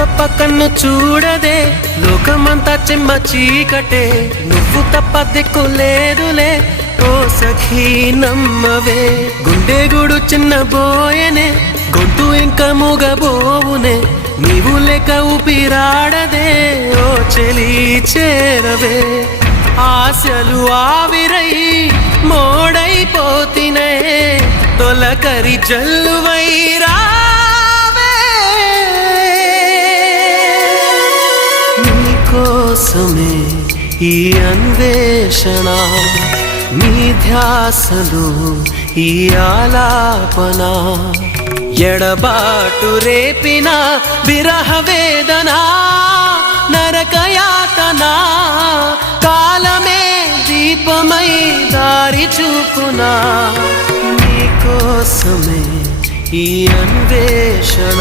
తప్ప కన్ను చూడదే, లోకమంతా చెమ్మ చీకటే, నువ్వు తప్ప దిక్కు లేదులే ఓ సఖీ నమ్మవే. గుండె గుడు చిన్న బోయనే, గొంతు ఇంకా మూగబోవునే, నీవు లేక ఊపిరాడదే ఓ చెలి చేరవే. ఆశలు ఆవిరై మోడైపోతినే, తొలకరి జల్లువై రావే. నీకోసమే ఈ అన్వేషణ, నీ ధ్యాసలు ఈ ఆలాపన, ఎడబాటు రేపిన విరహ వేదన, నరకయాతన, కాలమే దీపమై దారి చూపునా. నీకోసమే ఈ అన్వేషణ.